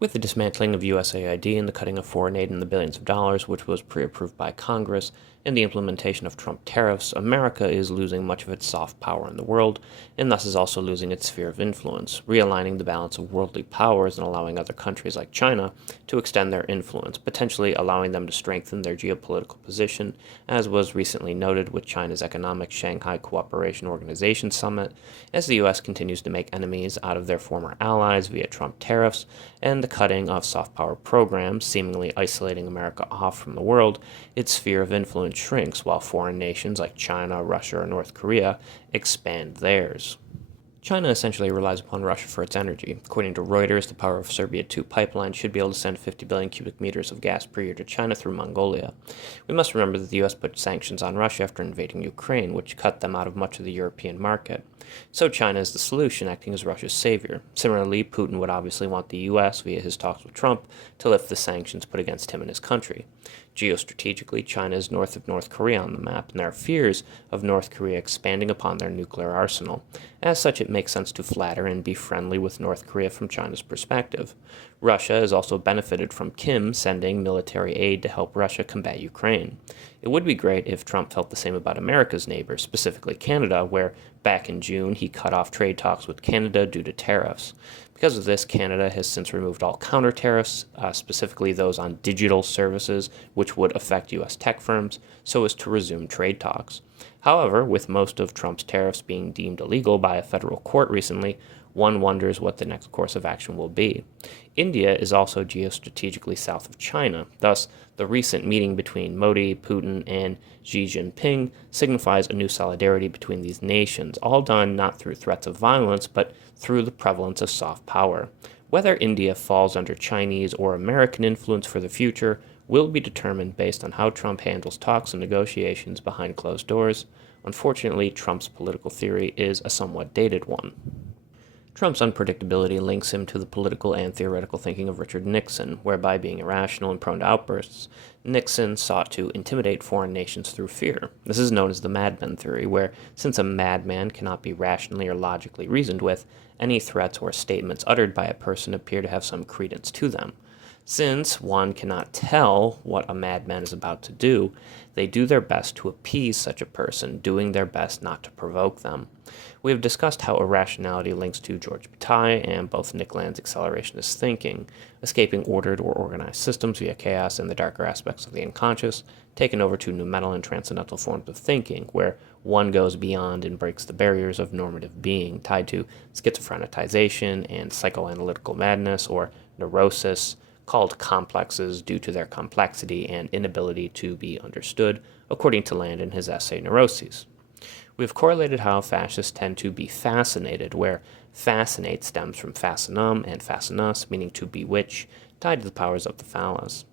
With the dismantling of USAID and the cutting of foreign aid in the billions of dollars, which was pre-approved by Congress, and the implementation of Trump tariffs, America is losing much of its soft power in the world, and thus is also losing its sphere of influence, realigning the balance of worldly powers and allowing other countries like China to extend their influence, potentially allowing them to strengthen their geopolitical position, as was recently noted with China's Economic Shanghai Cooperation Organization Summit, as the U.S. continues to make enemies out of their former allies via Trump tariffs, and the cutting of soft power programs, seemingly isolating America off from the world, its sphere of influence shrinks while foreign nations like China, Russia, or North Korea expand theirs. China essentially relies upon Russia for its energy. According to Reuters, the Power of Serbia 2 pipeline should be able to send 50 billion cubic meters of gas per year to China through Mongolia. We must remember that the U.S. put sanctions on Russia after invading Ukraine, which cut them out of much of the European market. So China is the solution, acting as Russia's savior. Similarly, Putin would obviously want the U.S., via his talks with Trump, to lift the sanctions put against him and his country. Geostrategically, China is north of North Korea on the map, and there are fears of North Korea expanding upon their nuclear arsenal. As such, it makes sense to flatter and be friendly with North Korea from China's perspective. Russia has also benefited from Kim sending military aid to help Russia combat Ukraine. It would be great if Trump felt the same about America's neighbors, specifically Canada, where back in June he cut off trade talks with Canada due to tariffs. Because of this, Canada has since removed all counter tariffs, specifically those on digital services, which would affect U.S. tech firms, so as to resume trade talks. However, with most of Trump's tariffs being deemed illegal by a federal court recently, one wonders what the next course of action will be. India is also geostrategically south of China. Thus, the recent meeting between Modi, Putin, and Xi Jinping signifies a new solidarity between these nations, all done not through threats of violence, but through the prevalence of soft power. Whether India falls under Chinese or American influence for the future will be determined based on how Trump handles talks and negotiations behind closed doors. Unfortunately, Trump's political theory is a somewhat dated one. Trump's unpredictability links him to the political and theoretical thinking of Richard Nixon, whereby being irrational and prone to outbursts, Nixon sought to intimidate foreign nations through fear. This is known as the Madmen theory, where, since a madman cannot be rationally or logically reasoned with, any threats or statements uttered by a person appear to have some credence to them. Since one cannot tell what a madman is about to do, they do their best to appease such a person, doing their best not to provoke them. We have discussed how irrationality links to George Bataille and both Nick Land's accelerationist thinking, escaping ordered or organized systems via chaos and the darker aspects of the unconscious, taken over to noumenal and transcendental forms of thinking, where one goes beyond and breaks the barriers of normative being, tied to schizophrenization and psychoanalytical madness or neurosis, called complexes due to their complexity and inability to be understood, according to Land in his essay Neuroses. We have correlated how fascists tend to be fascinated, where fascinate stems from fascinum and fascinus, meaning to bewitch, tied to the powers of the phallus.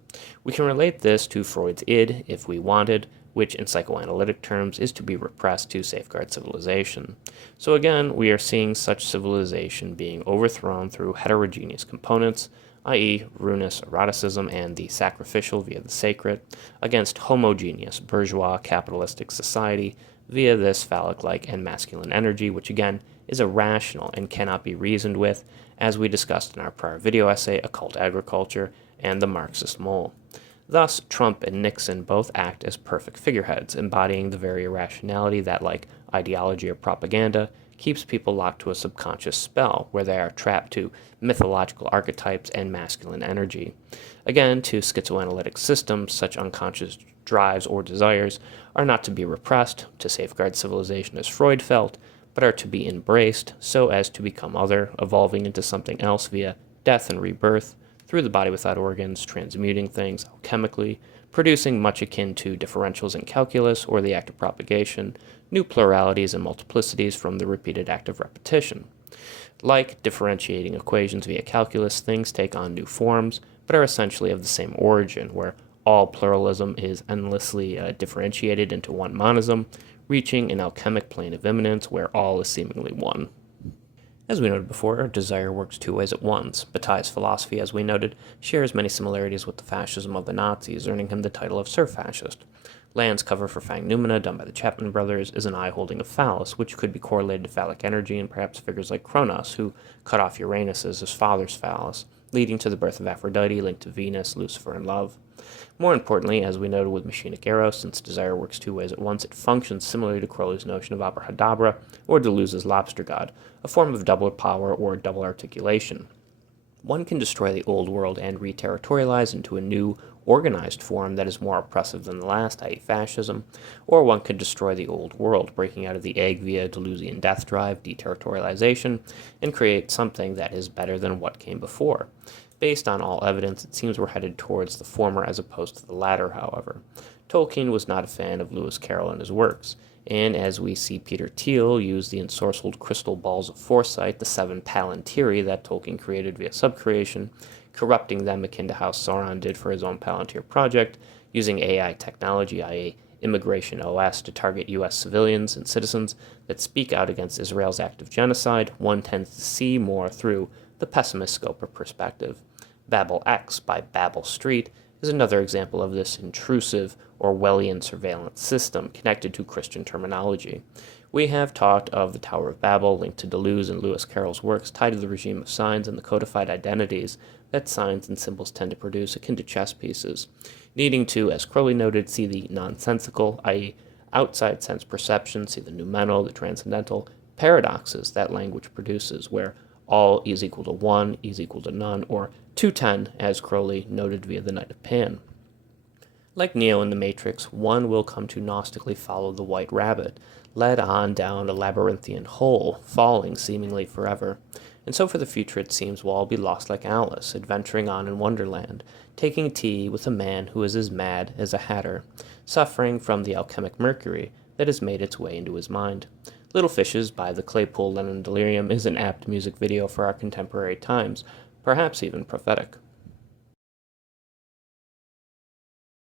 We can relate this to Freud's id, if we wanted, which in psychoanalytic terms is to be repressed to safeguard civilization. So again, we are seeing such civilization being overthrown through heterogeneous components, i.e. ruinous eroticism and the sacrificial via the sacred, against homogeneous bourgeois capitalistic society via this phallic-like and masculine energy, which again is irrational and cannot be reasoned with, as we discussed in our prior video essay, Occult Agriculture, and the Marxist Mole. Thus, Trump and Nixon both act as perfect figureheads, embodying the very irrationality that, like ideology or propaganda, keeps people locked to a subconscious spell, where they are trapped to mythological archetypes and masculine energy. Again, to schizoanalytic systems, such unconscious drives or desires are not to be repressed to safeguard civilization as Freud felt, but are to be embraced so as to become other, evolving into something else via death and rebirth, through the body without organs, transmuting things alchemically, producing much akin to differentials in calculus or the act of propagation, new pluralities and multiplicities from the repeated act of repetition. Like differentiating equations via calculus, things take on new forms, but are essentially of the same origin, where all pluralism is endlessly differentiated into one monism, reaching an alchemic plane of immanence where all is seemingly one. As we noted before, desire works two ways at once. Bataille's philosophy, as we noted, shares many similarities with the fascism of the Nazis, earning him the title of Sir Fascist. Land's cover for Fang Noumena, done by the Chapman brothers, is an eye holding a phallus, which could be correlated to phallic energy and perhaps figures like Kronos, who cut off Uranus as his father's phallus. leading to the birth of Aphrodite linked to Venus, Lucifer, and love. More importantly, as we noted with Machinic Eros, since desire works two ways at once, it functions similarly to Crowley's notion of abracadabra, or Deleuze's lobster god, a form of double power or double articulation. One can destroy the old world and re-territorialize into a new, organized form that is more oppressive than the last, i.e. fascism, or one could destroy the old world, breaking out of the egg via Deleuzian death drive, deterritorialization, and create something that is better than what came before. Based on all evidence, it seems we're headed towards the former as opposed to the latter, however. Tolkien was not a fan of Lewis Carroll and his works, and as we see Peter Thiel use the ensorcelled crystal balls of foresight, the seven Palantiri that Tolkien created via subcreation, corrupting them akin to how Sauron did for his own Palantir project, using AI technology, i.e. Immigration OS, to target U.S. civilians and citizens that speak out against Israel's act of genocide, one tends to see more through the pessimist scope of perspective. Babel X by Babel Street is another example of this intrusive Orwellian surveillance system connected to Christian terminology. We have talked of the Tower of Babel linked to Deleuze and Lewis Carroll's works tied to the regime of signs and the codified identities that signs and symbols tend to produce akin to chess pieces, needing to, as Crowley noted, see the nonsensical, i.e. outside sense perception, see the noumenal, the transcendental, paradoxes that language produces, where all is equal to one, is equal to none, or 210, as Crowley noted via the Knight of Pan. Like Neo in the Matrix, one will come to gnostically follow the white rabbit, led on down a labyrinthian hole, falling seemingly forever. And so for the future it seems we'll all be lost like Alice, adventuring on in Wonderland, taking tea with a man who is as mad as a hatter, suffering from the alchemic mercury that has made its way into his mind. Little Fishes by the Claypool Lennon Delirium is an apt music video for our contemporary times, perhaps even prophetic.